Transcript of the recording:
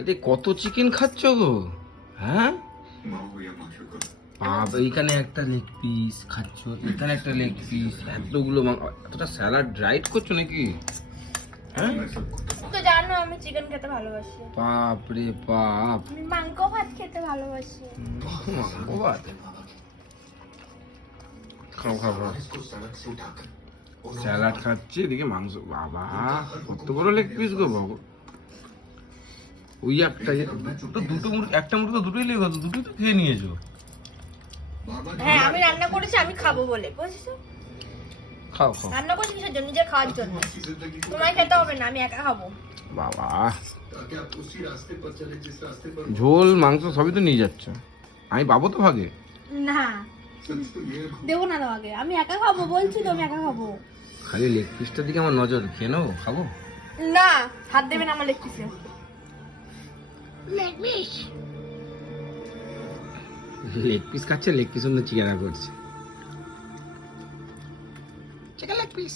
এতে কত চিকেন খাচ্ছ গো? হ্যাঁ, এইখানে একটা লেগ পিস খাচ্ছ, এখানে একটা লেগ পিস, এতগুলো এতটা স্যালাড রাইট করছো নাকি? হ্যাঁ, তো জানো আমি চিকেন খেতে ভালোবাসি। বাপ রে বাপ, আমি মাংস ভাত খেতে ভালোবাসি। মাংস ভাত খাও খাও খাও। স্যালাড খাচ্ছি, এদিকে মাংস। বাবা কত বড় লেগ পিস গো বাবু। ওই একটা তো দুটো একটা মুরগি তো দুটোই লেগ হতো, দুটোই তো খেয়ে নিয়েছো। হ্যাঁ আমি রান্না করেছি, আমি খাবো বলে, বুঝেছো? খাও খাও। রান্না করছি কিসের জন্য? নিজে খাওয়ার জন্য। তোমায় খেতে হবে না, আমি একা খাবো। বাবা ঝোল মাংস সবই তো নিয়ে যাচ্ছ, আমি পাবো তো ভাগে? না দেবো না তোমাকে, আমি একা খাবো বলছি তো, আমি একা খাবো। খালি লেগ পিসটার দিকে আমার নজর, খেয়ে নেবো, খাবো না, হাত দেবে না আমার লেগ পিসে। লেগ পিস লেগ পিস খাচ্ছে, লেগ পিস অন্য চিকেন করছে, চিকেন লেগ পিস।